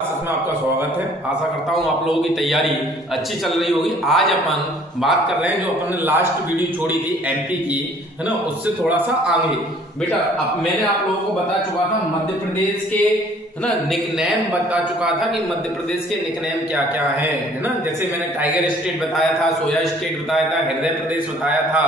Classes में आपका स्वागत है। आशा करता हूँ आप लोगों की तैयारी अच्छी चल रही होगी। आज अपन बात कर रहे हैं जो अपन ने लास्ट वीडियो छोड़ी थी एमपी की, है ना, उससे थोड़ा सा आगे। बेटा अब मैंने आप लोगों को बता चुका था मध्य प्रदेश के, है ना, निकनेम बता चुका था कि मध्य प्रदेश के निकनेम क्या क्या है ना। जैसे मैंने टाइगर स्टेट बताया था, सोया स्टेट बताया था, हृदय प्रदेश बताया था,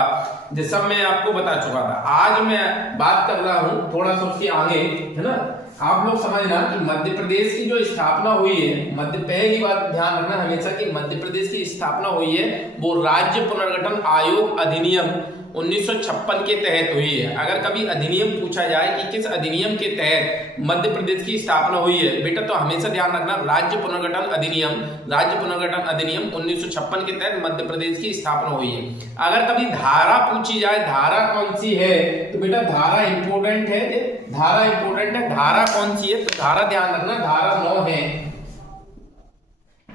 ये सब मैं आपको बता चुका था। आज मैं बात कर रहा हूँ थोड़ा सा उसके आगे, है ना। आप लोग समझना कि मध्य प्रदेश की जो स्थापना हुई है, पहली बात ध्यान रखना हमेशा कि मध्य प्रदेश की स्थापना हुई है वो राज्य पुनर्गठन आयोग अधिनियम 1956 के तहत हुई है। अगर कभी अधिनियम पूछा जाए कि किस अधिनियम के तहत मध्य प्रदेश की स्थापना हुई है बेटा, तो हमेशा ध्यान रखना राज्य पुनर्गठन अधिनियम 1956 के तहत मध्य प्रदेश की स्थापना हुई है। अगर कभी धारा पूछी जाए, धारा कौन सी है, तो बेटा धारा इंपोर्टेंट है, धारा कौन सी है, तो धारा ध्यान रखना, धारा 9 है।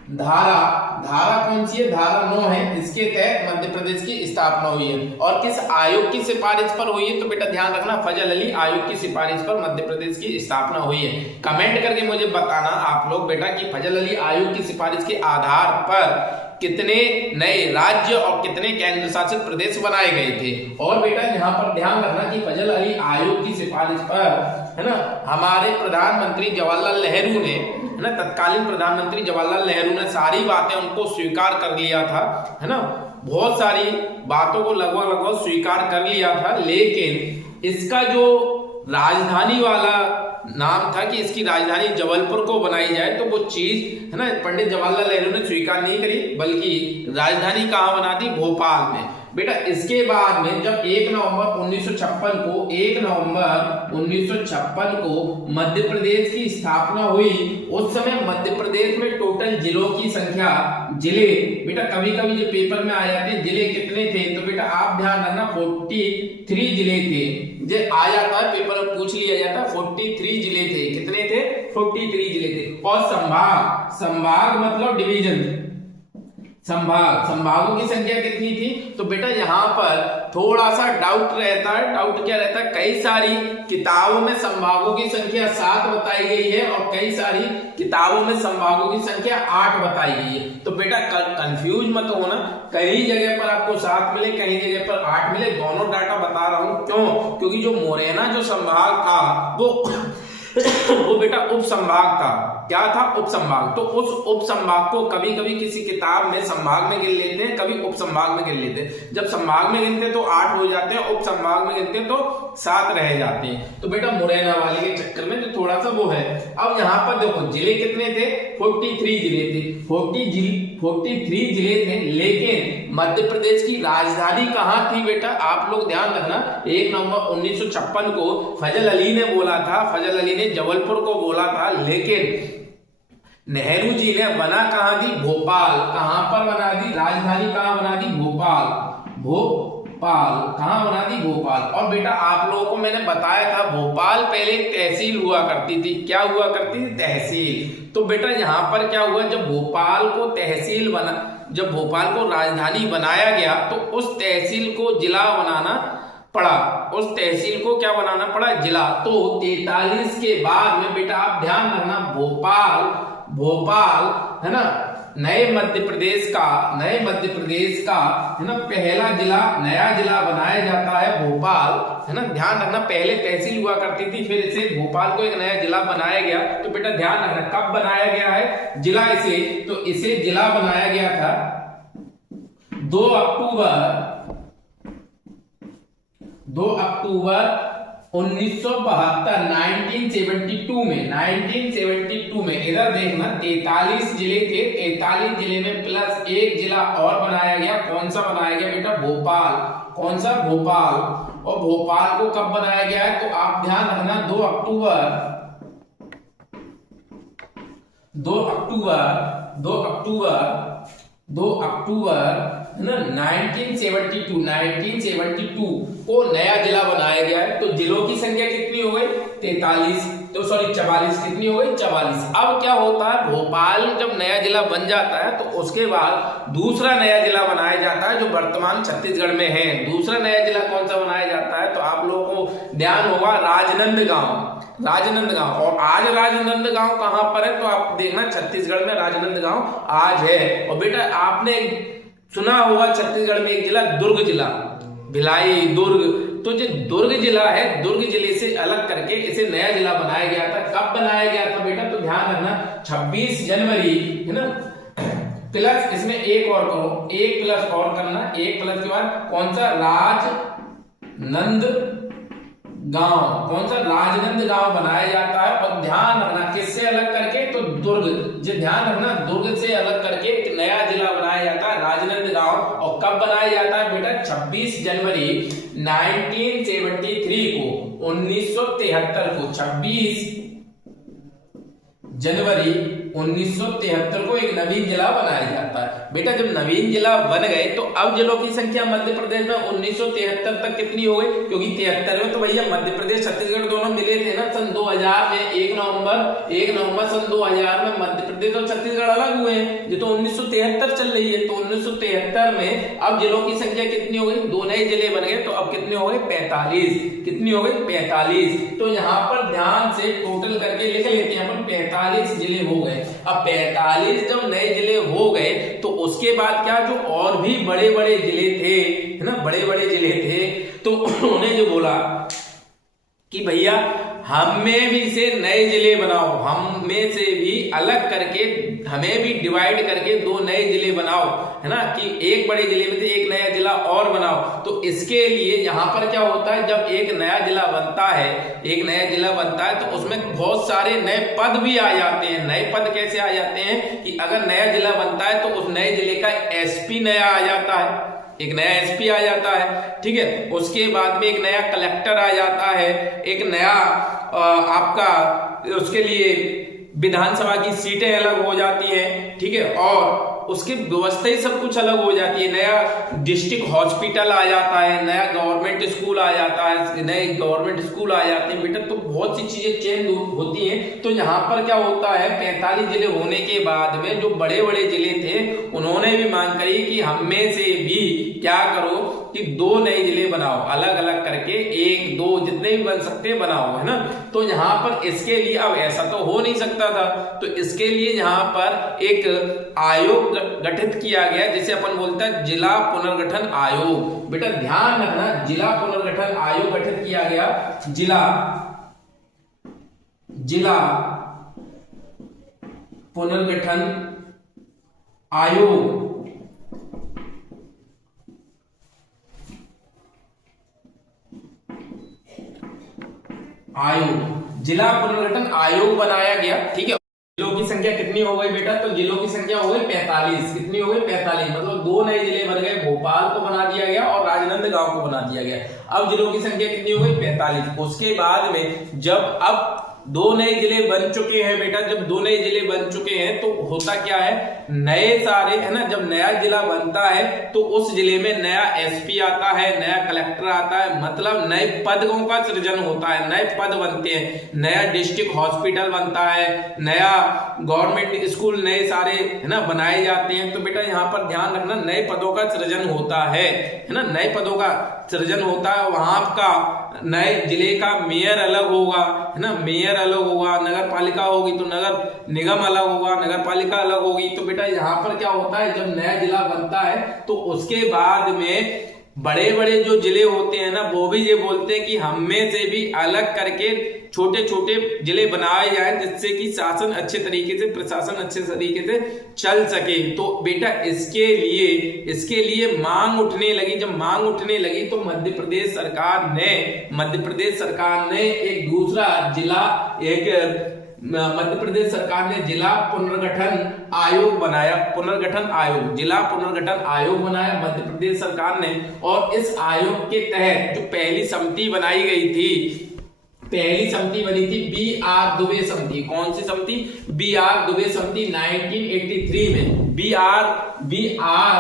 धारा कौन सी है, धारा 9 है। इसके तहत मध्य प्रदेश की स्थापना हुई है। और किस आयोग की सिफारिश पर हुई है, तो बेटा ध्यान रखना फजल अली आयोग की सिफारिश पर मध्य प्रदेश की स्थापना हुई है। कमेंट करके मुझे बताना आप लोग बेटा कि फजल अली आयोग की सिफारिश के आधार पर कितने नए राज्य और कितने केंद्र शासित प्रदेश बनाए गए थे। और बेटा यहाँ पर ध्यान रखना कि फजल अली आयोग की सिफारिश पर, है ना, हमारे प्रधानमंत्री जवाहरलाल नेहरू ने, है ना, तत्कालीन प्रधानमंत्री जवाहरलाल नेहरू ने सारी बातें उनको स्वीकार कर लिया था, है ना, बहुत सारी बातों को लगभग स्वीकार कर लिया था। लेकिन इसका जो राजधानी वाला नाम था कि इसकी राजधानी जबलपुर को बनाई जाए, तो वो चीज, है ना, पंडित जवाहरलाल नेहरू ने स्वीकार नहीं करी, बल्कि राजधानी कहाँ बना दी, भोपाल में। बेटा इसके बाद में जब 1 नवंबर 1956 को मध्य प्रदेश की स्थापना हुई, उस समय मध्य प्रदेश में टोटल जिलों की संख्या, जिले बेटा कभी कभी जो पेपर में आ जाते हैं जिले कितने थे, तो बेटा आप ध्यान रखना 43 जिले थे। जो आ जाता है पेपर में पूछ लिया जाता है, 43 जिले थे। कितने थे, 43 जिले थे। और संभाग मतलब डिवीजन, संभागों की संख्या कितनी थी, तो बेटा यहाँ पर थोड़ा सा डाउट रहता है। डाउट क्या रहता है, कई सारी किताबों में संभागों की संख्या 7 बताई गई है और कई सारी किताबों में संभागों की संख्या 8 बताई गई है। तो बेटा कंफ्यूज मत होना, कई जगह पर आपको 7 मिले, कई जगह पर 8 मिले, दोनों डाटा बता रहा हूं। क्यों? क्योंकि जो मुरैना जो संभाग था वो बेटा उप संभाग था। क्या था, उप संभाग। तो उस उप संभाग को कभी कभी किसी किताब में संभाग में गिन लेते हैं, कभी उप संभाग में गिन लेते हैं। जब संभाग में गिनते हैं तो 8 हो जाते हैं, उप संभाग में गिनते हैं तो 7 रह जाते हैं। तो बेटा मुरैना वाले के चक्कर में तो थोड़ा सा वो है। अब यहाँ पर देखो जिले कितने थे, 43 जिले थे, 43 जिले थे। लेकिन मध्य प्रदेश की राजधानी कहाँ थी बेटा, आप लोग ध्यान रखना, 1 नवंबर 1956 को फजल अली ने बोला था, फजल अली ने जबलपुर को बोला था, लेकिन नेहरू जी ने बना कहां दी, भोपाल। कहां पर बना दी, राजधानी कहां बना दी, भोपाल। कहां बना दी, भोपाल। और बेटा आप लोगों को मैंने बताया था भोपाल पहले एक तहसील हुआ करती थी। क्या हुआ करती थी, तहसील। तो बेटा यहां पर क्या हुआ, जब भोपाल को राजधानी बनाया गया तो उस तहसील को जिला बनाना पड़ा, उस तहसील को क्या बनाना पड़ा, जिला। तो 43 के बाद में बेटा आप ध्यान रखना भोपाल, है ना, नए मध्य प्रदेश का, है ना, पहला जिला, नया जिला बनाया जाता है भोपाल, है ना। ध्यान रखना पहले तहसील हुआ करती थी, फिर इसे भोपाल को एक नया जिला बनाया गया। तो बेटा ध्यान रखना कब बनाया गया है, जिला इसे, तो इसे जिला बनाया गया था 2 अक्टूबर 1972 में। इधर देखना 43 जिले थे, 43 जिले में प्लस 1 जिला और बनाया गया। कौन सा बनाया गया बेटा, भोपाल। कौन सा, भोपाल। और भोपाल को कब बनाया गया है, तो आप ध्यान रखना 2 अक्टूबर है ना 1972 को नया जिला बनाया गया है। तो जिलों की संख्या कितनी हो गई, 44। कितनी हो गई, 44। अब क्या होता है, भोपाल जब नया जिला बन जाता है तो उसके बाद दूसरा नया जिला बनाया जाता है जो वर्तमान छत्तीसगढ़ में है। दूसरा नया जिला कौन सा बनाया जाता है, तो आप लोगों को ध्यान होगा राजनांदगांव। राजनांदगांव। और आज राजनांदगांव कहां पर है तो आप देखना छत्तीसगढ़ में राजनांदगांव आज है। और बेटा आपने सुना होगा छत्तीसगढ़ में एक जिला दुर्ग जिला, भिलाई, दुर्ग, तो जो दुर्ग जिला है, दुर्ग जिले से अलग करके इसे नया जिला बनाया गया था। कब बनाया गया था बेटा तो ध्यान रखना 26 जनवरी है ना, प्लस इसमें एक और करो, एक प्लस और करना, एक प्लस के बाद कौन सा राजनांदगांव, कौन सा राजनांदगांव बनाया जाता है। और ध्यान रखना किससे अलग करके तो दुर्ग, जो ध्यान रखना दुर्ग से अलग करके एक नया जिला बनाया जाता है राजनांदगांव। और कब बनाया जाता है बेटा 26 जनवरी 1973 को, 1973 को 26 जनवरी 1973 को एक नवीन जिला बनाया जाता है। बेटा जब नवीन जिला बन गए तो अब जिलों की संख्या मध्य प्रदेश में 1973 तक कितनी हो गई, क्योंकि 73 में तो भैया मध्य प्रदेश छत्तीसगढ़ दोनों मिले थे ना सन 2000 में, 1 नवंबर सन 2000 में मध्य प्रदेश और छत्तीसगढ़ अलग हुए हैं। ये तो 1973 चल रही है, तो 1973 में अब जिलों की संख्या कितनी हो गई, 2 नए जिले बन गए, तो अब कितने हो गए 45, कितनी हो गई 45। तो यहाँ पर ध्यान से टोटल करके लिख लेते हैं अपन, 45 जिले हो गए। अब 45 जब नए जिले हो गए तो उसके बाद क्या, जो और भी बड़े बड़े जिले थे है ना, बड़े बड़े जिले थे, तो उन्होंने जो बोला कि भैया हमें भी से नए जिले बनाओ, हमें से भी अलग करके, हमें भी डिवाइड करके 2 नए जिले बनाओ, है ना, कि एक बड़े जिले में से एक नया जिला और बनाओ। तो इसके लिए यहाँ पर क्या होता है, जब एक नया जिला बनता है, एक नया जिला बनता है तो उसमें बहुत सारे नए पद भी आ जाते हैं। नए पद कैसे आ जाते हैं कि अगर नया जिला बनता है तो उस नए जिले का एसपी नया आ जाता है, एक नया एसपी आ जाता है, ठीक है। उसके बाद में एक नया कलेक्टर आ जाता है, एक नया आपका उसके लिए विधानसभा की सीटें अलग हो जाती हैं, ठीक है, और उसकी व्यवस्था ही सब कुछ अलग हो जाती है। नया डिस्ट्रिक्ट हॉस्पिटल आ जाता है, नया गवर्नमेंट स्कूल आ जाता है, नए गवर्नमेंट स्कूल आ जाते हैं बेटा, तो बहुत सी चीजें चेंज होती हैं। तो यहाँ पर क्या होता है, 45 जिले होने के बाद में जो बड़े बड़े जिले थे उन्होंने भी मांग करी कि हम में से भी क्या करो कि 2 नए जिले बनाओ, अलग अलग करके 1, 2 जितने भी बन सकते हैं बनाओ, है ना। तो यहाँ पर इसके लिए अब ऐसा तो हो नहीं सकता था, तो इसके लिए यहाँ पर एक आयोग गठित किया गया जिसे अपन बोलते हैं जिला पुनर्गठन आयोग। बेटा ध्यान रखना जिला पुनर्गठन आयोग गठित किया गया, जिला पुनर्गठन आयोग, जिला पुनर्गठन आयोग बनाया गया, ठीक है। जिलों की संख्या कितनी हो गई बेटा तो जिलों की संख्या हो गई 45, कितनी हो गई 45, मतलब 2 नए जिले बन गए, भोपाल को बना दिया गया और राजनांदगांव को बना दिया गया। अब जिलों की संख्या कितनी हो गई 45। उसके बाद में जब अब 2 नए जिले बन चुके हैं बेटा, जब 2 नए जिले बन चुके हैं तो होता क्या है, नए सारे है ना, जब नया जिला बनता है तो उस जिले में नया एसपी आता है, नया कलेक्टर आता है, मतलब नए पदों का सृजन होता है, नए पद बनते हैं, नया डिस्ट्रिक्ट हॉस्पिटल बनता है, नया गवर्नमेंट स्कूल नए सारे है ना बनाए जाते हैं। तो बेटा यहाँ पर ध्यान रखना नए पदों का सृजन होता है ना, नए पदों का सृजन होता है। वहां का नए जिले का मेयर अलग होगा, है ना, मेयर अलग होगा, नगर पालिका होगी तो नगर निगम अलग होगा, नगर पालिका अलग होगी। तो बेटा यहाँ पर क्या होता है, जब नया जिला बनता है तो उसके बाद में बड़े बड़े जो जिले होते हैं ना वो भी ये बोलते हैं कि हम में से भी अलग करके छोटे छोटे जिले बनाए जाए जिससे कि शासन अच्छे तरीके से, प्रशासन अच्छे तरीके से चल सके। तो बेटा इसके लिए मांग उठने लगी। जब मांग उठने लगी तो मध्य प्रदेश सरकार ने एक दूसरा जिला, मध्य प्रदेश सरकार ने जिला पुनर्गठन आयोग बनाया, जिला पुनर्गठन आयोग बनाया मध्य प्रदेश सरकार ने। और इस आयोग के तहत जो पहली समिति बनाई गई थी, पहली समिति बनी थी बी.आर. दुबे समिति। कौन सी समिति? बी.आर. दुबे समिति 1983 में। बी.आर.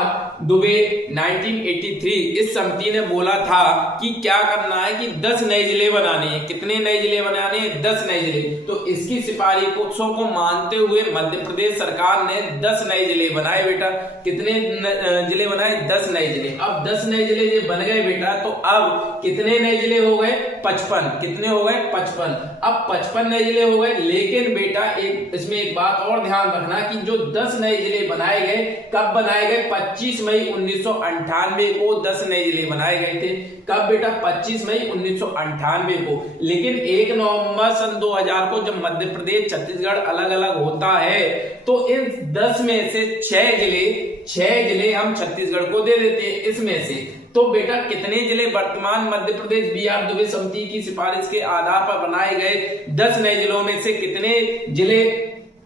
दुबे 1983 इस समिति ने बोला था कि क्या करना है कि 10 नए जिले बनाने हैं। कितने नए जिले बनाने हैं? 10 नए जिले। तो इसकी सिफारिशों को मानते हुए मध्य प्रदेश सरकार ने 10 नए जिले बनाए बेटा। कितने जिले बनाए? 10 नए जिले। अब 10 नए जिले बन गए बेटा, तो अब कितने नए जिले हो गए? 55। कितने हो गए? 55। अब 55 नए जिले हो गए, लेकिन बेटा इसमें एक बात और ध्यान रखना कि जो 10 नए जिले बनाए गए, कब बनाए गए? 25 मई 1998 को 10 नए जिले बनाए गए थे। कब बेटा? 25 मई 1998 को। लेकिन 1 नवंबर सन 2000 को जब मध्य प्रदेश छत्तीसगढ़ अलग अलग होता है, तो इन 10 में से 6 जिले हम छत्तीसगढ़ को दे देते हैं इसमें से। तो बेटा कितने जिले वर्तमान मध्य प्रदेश बी.आर. दुबे समिति की सिफारिश के आधार पर बनाए गए 10 नए जिलों में से कितने जिले?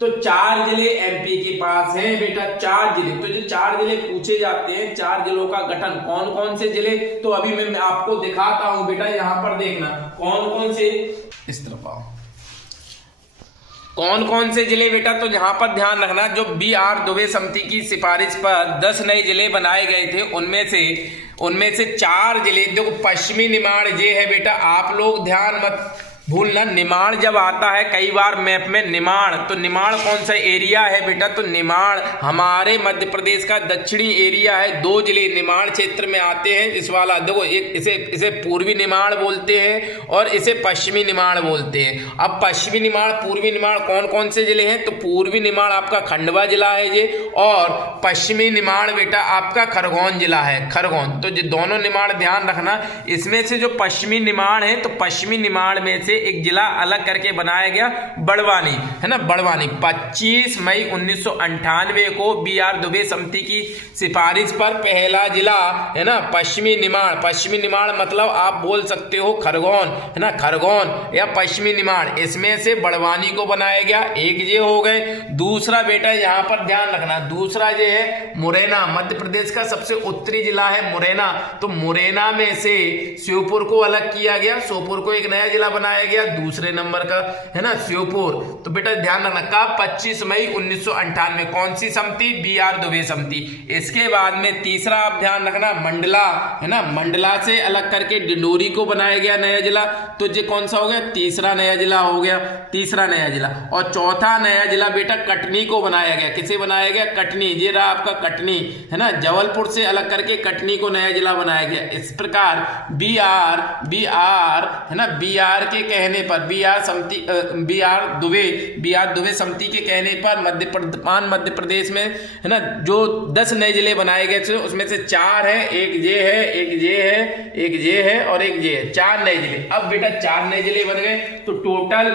तो 4 जिले एमपी के पास हैं बेटा, 4 जिले। तो जो 4 जिले पूछे जाते हैं, 4 जिलों का गठन कौन कौन से जिले? तो अभी मैं आपको दिखाता हूं बेटा, यहां पर देखना कौन कौन से, इस तरफ आओ, कौन कौन से जिले बेटा। तो यहां पर ध्यान रखना, जो बी.आर. दुबे समिति की सिफारिश पर 10 नए जिले बनाए गए थे, उनमें से 4 जिले, देखो पश्चिमी निमाड़ ये है बेटा, आप लोग ध्यान मत भूलना। निमाड़ जब आता है कई बार मैप में, निमाड़, तो निमाड़ कौन सा एरिया है बेटा? तो निमाड़ हमारे मध्य प्रदेश का दक्षिणी एरिया है। 2 जिले निमाड़ क्षेत्र में आते हैं। इस वाला देखो, एक इसे पूर्वी निमाड़ बोलते हैं और इसे पश्चिमी निमाड़ बोलते हैं। अब पश्चिमी निमाड़, पूर्वी निमाड़ कौन कौन से जिले हैं? तो पूर्वी निमाड़ आपका खंडवा जिला है ये, और पश्चिमी निमाड़ बेटा आपका खरगोन जिला है, खरगोन। तो ये दोनों निमाड़ ध्यान रखना। इसमें से जो पश्चिमी निमाड़ है, तो पश्चिमी निमाड़ में से एक जिला अलग करके बनाया गया, बड़वानी, है ना, बड़वानी। 25 मई 1998 को बी.आर. दुबे समिति की सिफारिश पर पहला जिला, है ना, पश्चिमी निमाड़। पश्चिमी निमाड़ मतलब आप बोल सकते हो खरगोन, है ना, खरगोन या पश्चिमी निमाड़। इसमें से बड़वानी को बनाया गया, एक ये हो गए। दूसरा बेटा यहां पर ध्यान रखना, दूसरा ये है मुरैना। मध्य प्रदेश का सबसे उत्तरी जिला है मुरैना। तो मुरैना में से श्योपुर को अलग किया गया, श्योपुर को एक नया जिला बनाया गया, दूसरे नंबर का, है ना, श्योपुर। तो बेटा ध्यान रखना, कब? 25 मई 1998। कौन सी समिति? बी.आर. दुबे समिति। इसके बाद में तीसरा आप ध्यान रखना, मंडला, है ना, मंडला से अलग करके डिंडोरी को बनाया गया नया जिला। तो ये कौन सा हो गया? तीसरा नया जिला हो गया, तीसरा नया जिला। और चौथा नया जिला बेटा कटनी को बनाया गया। किसे बनाया गया? कटनी। ये रहा आपका कटनी, है ना, जबलपुर से अलग करके कटनी को नया जिला बनाया गया। इस प्रकार बी.आर. है ना, बी.आर. के कहने पर, बी.आर. दुबे समिति के कहने पर मध्य प्रदेश में, है ना, जो 10 नए जिले बनाए गए थे, उसमें से 4 है, एक ये है, एक ये है, एक ये है और एक ये है, 4 नए जिले। अब बेटा 4 नए जिले बन गए, तो टोटल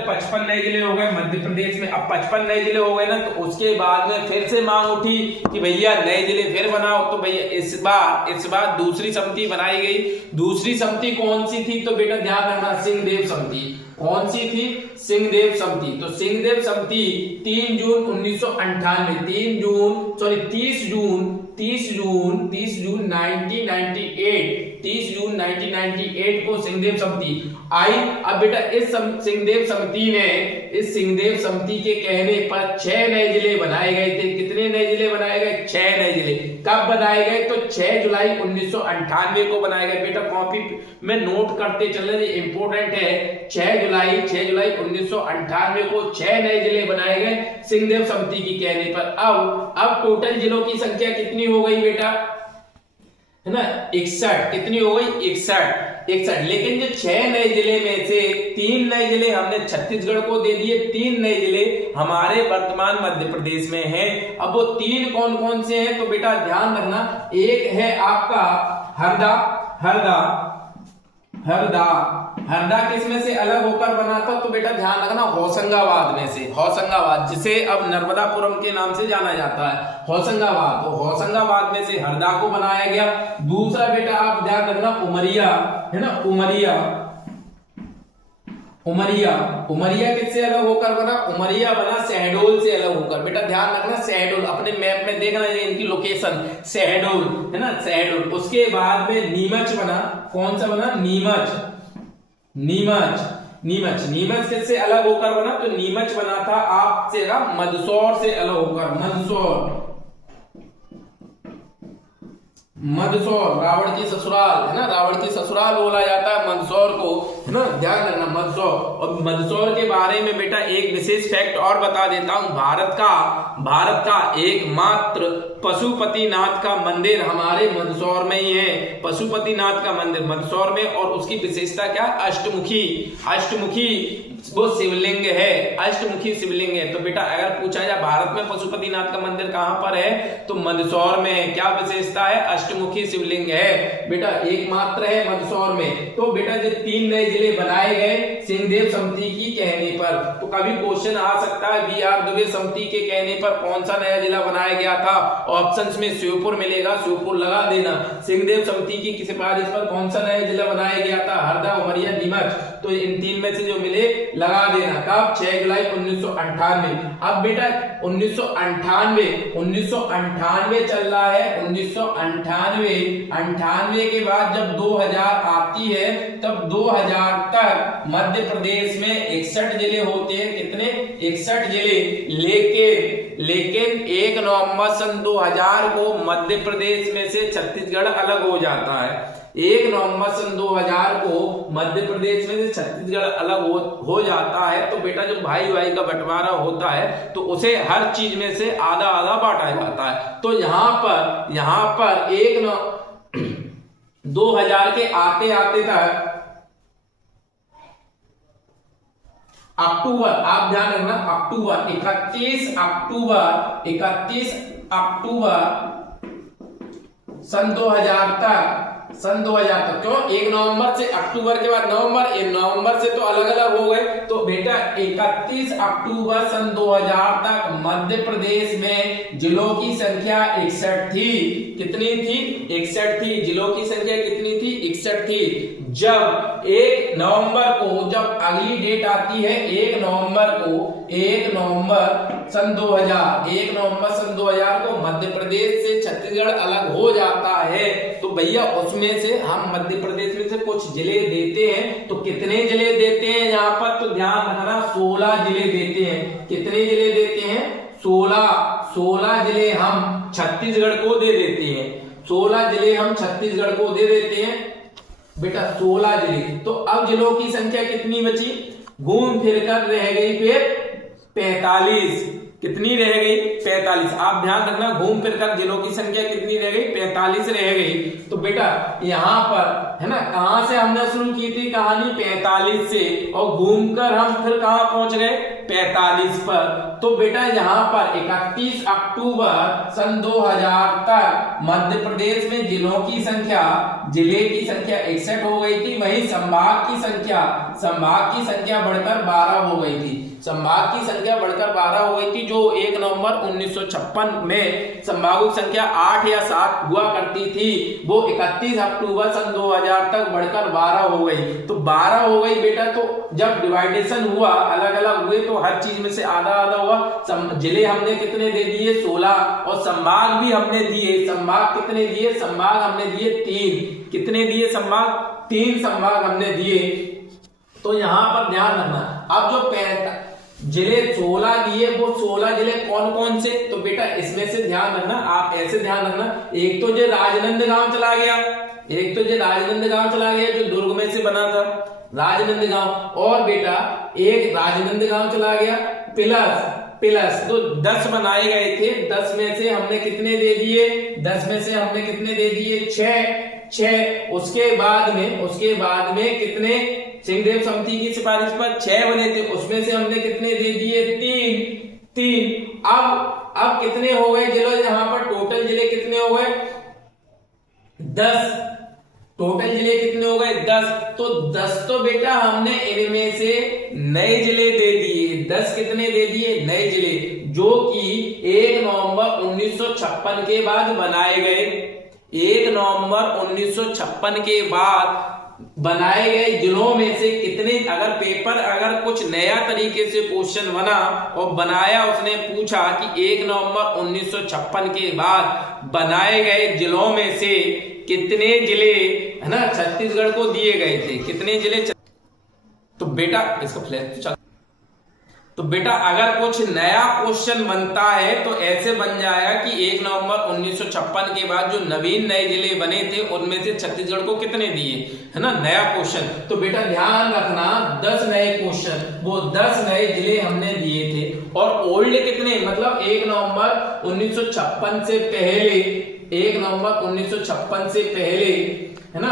55 नए जिले हो गए मध्य प्रदेश में। अब 55 नए जिले हो गए ना, तो उसके बाद में फिर से मांग उठी कि भैया नए जिले फिर बनाओ। तो भैया इस बार दूसरी समिति बनाई गई। दूसरी समिति कौन सी थी? तो बेटा ध्यान रखना, सिंहदेव समिति। कौन सी थी? सिंहदेव समिति। तो सिंहदेव समिति 30 जून 1998, 30 जून 1998 को सिंहदेव समिति आई। अब बेटा इस सिंहदेव समिति के कहने पर 6 नए जिले बनाए गए थे। कितने नए जिले बनाए गए? 6 नए जिले। कब बनाए गए? तो 6 जुलाई 1998 को बनाए गए। बेटा कॉपी में नोट करते चलने, इंपोर्टेंट है। 6 जुलाई 1998 को 6 नए जिले बनाए गए सिंहदेव समिति की कहने पर। अब टोटल जिलों की संख्या कितनी हो गई बेटा? है ना, 61। कितनी हो गई? 61। लेकिन जो 6 नए जिले में से 3 नए जिले हमने छत्तीसगढ़ को दे दिए, 3 नए जिले हमारे वर्तमान मध्य प्रदेश में हैं। अब वो 3 कौन कौन से हैं? तो बेटा ध्यान रखना, एक है आपका हरदा किस में से अलग होकर बना था? तो बेटा ध्यान रखना, होशंगाबाद में से, होशंगाबाद, जिसे अब नर्मदापुरम के नाम से जाना जाता है, होशंगाबाद। तो होशंगाबाद में से हरदा को बनाया गया। दूसरा बेटा आप ध्यान रखना, उमरिया, है ना, उमरिया किससे अलग होकर बना? उमरिया बना शहडोल से अलग होकर। बेटा ध्यान रखना, शहडोल, अपने मैप में देखना है इनकी लोकेशन, शहडोल, है ना, शहडोल। उसके बाद में नीमच बना। कौन सा बना? नीमच किससे अलग होकर बना? तो नीमच बना था आपसे मंदसौर से अलग होकर, मंदसौर, रावण की ससुराल है ना, रावण की ससुराल बोला जाता है मंदसौर को, है ना, ध्यान रखना मंदसौर। और मंदसौर के बारे में बेटा एक विशेष फैक्ट और बता देता हूं, भारत का एकमात्र पशुपतिनाथ का मंदिर हमारे मंदसौर में ही है। पशुपतिनाथ का मंदिर मंदसौर में, और उसकी विशेषता क्या, अष्टमुखी वो शिवलिंग है, अष्टमुखी शिवलिंग है। तो बेटा अगर पूछा जाए भारत में पशुपतिनाथ का मंदिर कहां पर है, तो मंदसौर में है। क्या विशेषता है, अष्टमुखी शिवलिंग है बेटा, एकमात्र है मंदसौर में। तो बेटा जो 3 नए जिले बनाए गए सिंहदेव समिति की कहने पर, तो कभी क्वेश्चन आ सकता है बी.आर. दुबे समिति के कहने पर कौन सा नया जिला बनाया गया था, ऑप्शंस में शिवपुर मिलेगा, शिवपुर लगा देना। सिंहदेव समिति की सिफारिश पर कौन सा नया जिला बनाया गया था, हरदा, उमरिया, नीमच। तो इन 3 में से जो मिले लगा देना। कब, 6 जुलाई 1998। अब बेटा 1998 चल रहा है, 1998 के बाद जब 2000 आती है, तब 2000 तक मध्य प्रदेश में 61 जिले होते हैं। कितने, 61 जिले। लेकिन 1 नवंबर सन 2000 को मध्य प्रदेश में से छत्तीसगढ़ अलग हो जाता है। 1 नवंबर सन 2000 को मध्य प्रदेश में से छत्तीसगढ़ अलग हो जाता है। तो बेटा जो भाई का बंटवारा होता है, तो उसे हर चीज में से आधा आधा बांटा जाता है। तो यहाँ पर 2000 के आते तक अक्टूबर, आप ध्यान रखना, अक्टूबर 31 अक्टूबर सन 2000 तक, क्यों, 1 नवंबर से अक्टूबर के बाद नवंबर से तो अलग अलग हो गए। तो बेटा 31 अक्टूबर सन 2000 तक मध्य प्रदेश में जिलों की संख्या 61 थी। कितनी थी, 61 थी। जिलों की संख्या कितनी थी, 61 थी। जब 1 नवंबर को, जब अगली डेट आती है 1 नवंबर सन 2000 को मध्य प्रदेश से छत्तीसगढ़ अलग हो जाता है। तो भैया उसमें से हम मध्य प्रदेश में से कुछ जिले देते हैं। तो कितने जिले देते हैं यहाँ पर, तो ध्यान रखना 16 जिले देते हैं। कितने जिले देते हैं, 16 जिले हम छत्तीसगढ़ को दे देते हैं। 16 जिले हम छत्तीसगढ़ को दे देते हैं बेटा, 16 जिले। तो अब जिलों की संख्या कितनी बची, घूम फिर कर रह गई फिर 45। कितनी रह गई, 45। आप ध्यान रखना, घूम फिर कर जिलों की संख्या कितनी रह गई, 45 रह गई। तो बेटा यहाँ पर है ना, कहां से हमने शुरू की थी कहानी, 45 से, और घूमकर हम फिर कहां पहुंच गए, 45 पर। तो बेटा यहाँ पर 31 अक्टूबर सन 2000 तक मध्य प्रदेश में जिले की संख्या 61 हो गई थी। वहीं संभाग की संख्या बढ़कर 12 हो गई थी। संभाग की संख्या बढ़कर 12 हो गई थी, जो 1 नवंबर 1956 में संभागों की संख्या 8 या 7 हुआ करती थी, वो 31 अक्टूबर सन 2000 तक बढ़कर 12 हो गई। तो 12 हो गई बेटा। तो जब डिवाइडेशन हुआ, अलग अलग हुए, तो हर चीज में से आधा आधा हुआ। जिले हमने कितने दे दिए, 16, और संभाग भी हमने दिए। संभाग कितने दिए, संभाग हमने दिए 3। कितने दिए संभाग, 3 संभाग हमने दिए। तो यहां पर ध्यान रखना, अब जो जिले 16 दिए, वो 16 जिले कौन कौन से, तो बेटा इसमें से ध्यान रखना, आप ऐसे ध्यान रखना, एक तो जो राजनांदगांव चला गया, जो दुर्ग में से बना था राजनांदगांव, और बेटा एक राजनांदगांव चला गया प्लस। तो 10 बनाए गए थे। 10 में से हमने कितने दे दिए, 6। उसके बाद में कितने, सिंहदेव समिति की सिफारिश पर 6 बने थे, उसमें से हमने कितने दे दिए, 3। अब कितने हो गए जिले, यहाँ पर टोटल जिले कितने हो गए, 10। टोटल जिले कितने हो गए, 10। तो 10 तो बेटा हमने इनमें से नए जिले दे दिए। 10 कितने दे दिए, नए जिले, जो कि 1 नवंबर 1956 के बाद बनाए गए। 1 नवंबर 1956 के बाद बनाए गए जिलों में से कितने, अगर कुछ नया तरीके से क्वेश्चन बना और बनाया, उसने पूछा कि 1 नवंबर 1956 के बाद बनाए गए जिलों में से कितने जिले है ना छत्तीसगढ़ को दिए गए थे, कितने जिले। तो बेटा इसका फ्लैश तो बेटा अगर कुछ नया क्वेश्चन बनता है तो ऐसे बन जाएगा कि 1 नवंबर 1956 के बाद जो नवीन नए जिले बने थे उनमें से छत्तीसगढ़ को कितने दिए, है ना, नया क्वेश्चन। तो बेटा ध्यान रखना 10 नए क्वेश्चन, वो 10 नए जिले हमने दिए थे। और ओल्ड कितने, मतलब 1 नवंबर 1956 से पहले, 1 नवंबर 1956 से पहले, है ना,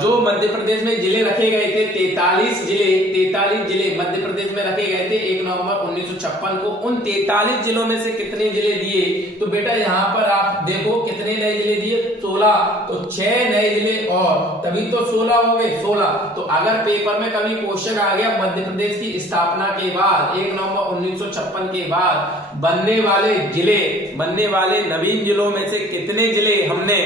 जो मध्य प्रदेश में जिले रखे गए थे 43 जिले मध्य प्रदेश में रखे गए थे 1 नवंबर 1956 को। उन 43 जिलों में से कितने जिले दिए, तो बेटा यहाँ पर आप देखो कितने नए जिले दिए, 16। तो 6 नए जिले और तभी तो 16 हो गए, 16। तो अगर पेपर में कभी क्वेश्चन आ गया मध्य प्रदेश की स्थापना के बाद 1 नवंबर 1956 के बाद बनने वाले नवीन जिलों में से कितने जिले हमने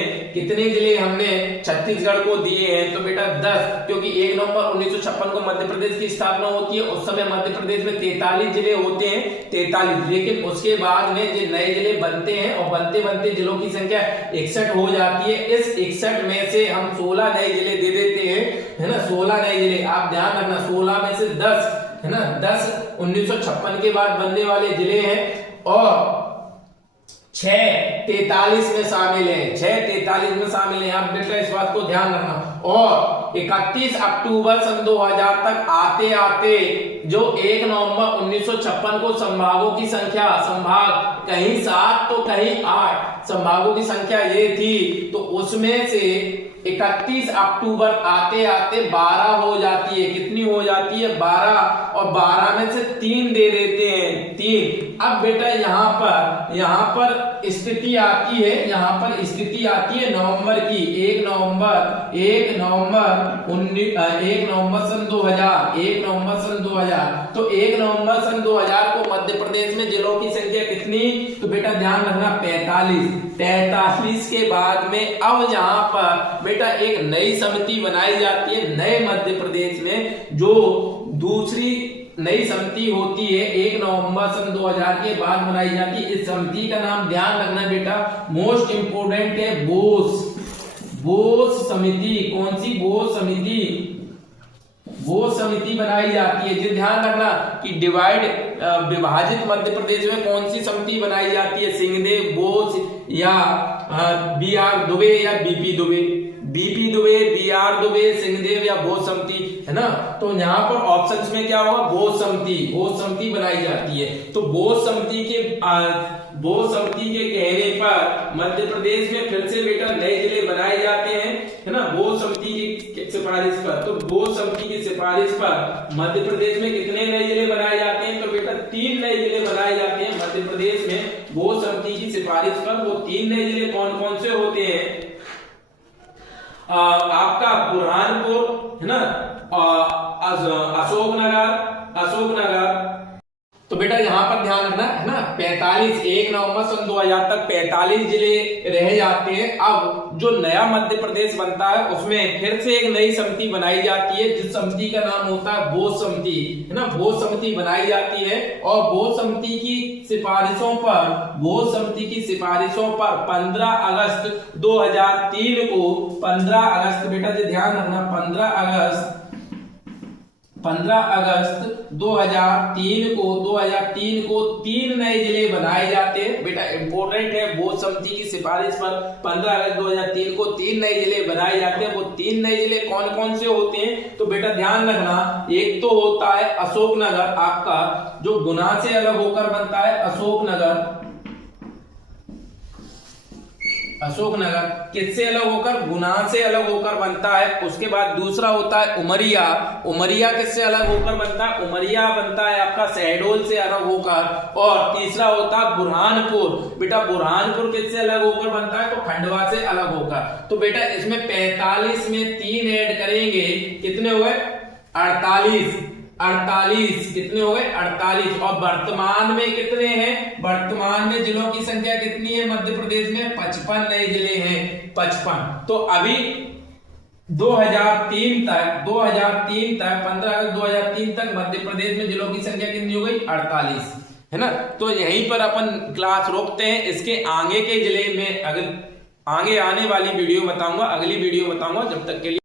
छत्तीसगढ़ को दिए हैं, तो बेटा 10, क्योंकि 1 नवंबर 1956 को मध्य प्रदेश की स्थापना होती है। उस समय मध्य प्रदेश में 43 जिले होते हैं, 43, लेकिन उसके बाद में जो नए जिले बनते हैं और बनते बनते जिलों की संख्या 61 हो जाती है। इस 61 में से हम 16 नए जिले दे देते हैं, है ना, 16 नए जिले। आप ध्यान रखना 16 में से 10, है ना, 10 1956 के बाद बनने वाले जिले हैं और 6 43 में शामिल है, 6 43 में शामिल है। आप बेटा इस बात को ध्यान रखना। और 31 अक्टूबर सन 2000 तक आते आते जो 1 नवंबर 1956 को संभागों की संख्या, संभाग कहीं 7 तो कहीं 8 संभागों की संख्या ये थी, तो उसमें से 31 अक्टूबर आते आते 12 हो जाती है। कितनी हो जाती है, 12, और 12 में से 3 दे देते हैं, 3। अब बेटा यहाँ पर स्थिति आती है, नवंबर की, 1 नवंबर सन 2000, तो 1 नवंबर सन 2000 को मध्य प्रदेश में जिलों की संख्या कितनी, तो बेटा ध्यान रखना 45 के बाद में अब यहाँ पर बेटा एक नई समिति बनाई जाती है नए मध्य प्रदेश में, जो दूसरी नई समिति होती है 1 नवंबर सन 2000 के बाद बनाई जाती है। इस समिति का नाम ध्यान रखना बेटा, मोस्ट इंपोर्टेंट है, बोस समिति। कौन सी, बोस समिति बनाई जाती है। जी ध्यान रखना कि विभाजित मध्य प्रदेश में कौन सी समिति बनाई जाती है, सिंहदेव, बोस या BR दुबे या BP दुबे, BR दुबे, सिंहदेव या बोस समिति, है ना। तो यहाँ पर ऑप्शंस में क्या होगा, बोस समिति बनाई जाती है। तो बोस समिति के कहने पर मध्य प्रदेश में फिर से बेटा नए जिले बनाए जाते हैं, है ना, बोस समिति की सिफारिश पर। तो बोस समिति की सिफारिश पर मध्य प्रदेश में कितने नए जिले बनाए जाते हैं, तो बेटा 3 नए जिले बनाए जाते हैं मध्य प्रदेश में बोस समिति की सिफारिश पर। वो 3 नए जिले कौन कौन से होते हैं, आपका बुरहानपुर, है ना, अशोकनगर। तो बेटा यहाँ पर ध्यान रखना, है ना, 1 नवंबर सन 2000 तक 45 जिले रह जाते हैं। अब जो नया मध्य प्रदेश बनता है उसमें फिर से एक नई समिति बनाई जाती है, जिस समिति का नाम होता है बोस समिति, है ना, बोस समिति बनाई जाती है। और बोस समिति की सिफारिशों पर 15 अगस्त 2003 को, 15 अगस्त बेटा जी ध्यान रखना, 15 अगस्त 2003 को 3 नए जिले बनाए जाते हैं। बेटा इंपॉर्टेंट है, बोस समिति की सिफारिश पर 15 अगस्त 2003 को 3 नए जिले बनाए जाते हैं। वो 3 नए जिले कौन कौन से होते हैं, तो बेटा ध्यान रखना, एक तो होता है अशोकनगर, आपका जो गुना से अलग होकर बनता है, अशोकनगर किससे अलग होकर, गुना से अलग होकर बनता है। उसके बाद दूसरा होता है उमरिया किससे अलग होकर बनता है, उमरिया बनता है आपका शहडोल से अलग होकर। और तीसरा होता है बुरहानपुर, बेटा बुरहानपुर किससे अलग होकर बनता है, तो खंडवा से अलग होकर। तो बेटा इसमें 45 में 3 ऐड करेंगे, कितने हुए, 48, कितने हो गए, 48। और वर्तमान में कितने हैं, वर्तमान में जिलों की संख्या कितनी है मध्य प्रदेश में, 55 नए जिले हैं, 55। तो अभी 2003 तक 15 अगस्त 2003 तक मध्य प्रदेश में जिलों की संख्या कितनी हो गई, 48, है ना। तो यहीं पर अपन क्लास रोकते हैं। इसके आगे के जिले में अगर आगे आने वाली वीडियो बताऊंगा, अगली वीडियो बताऊंगा। जब तक के लिए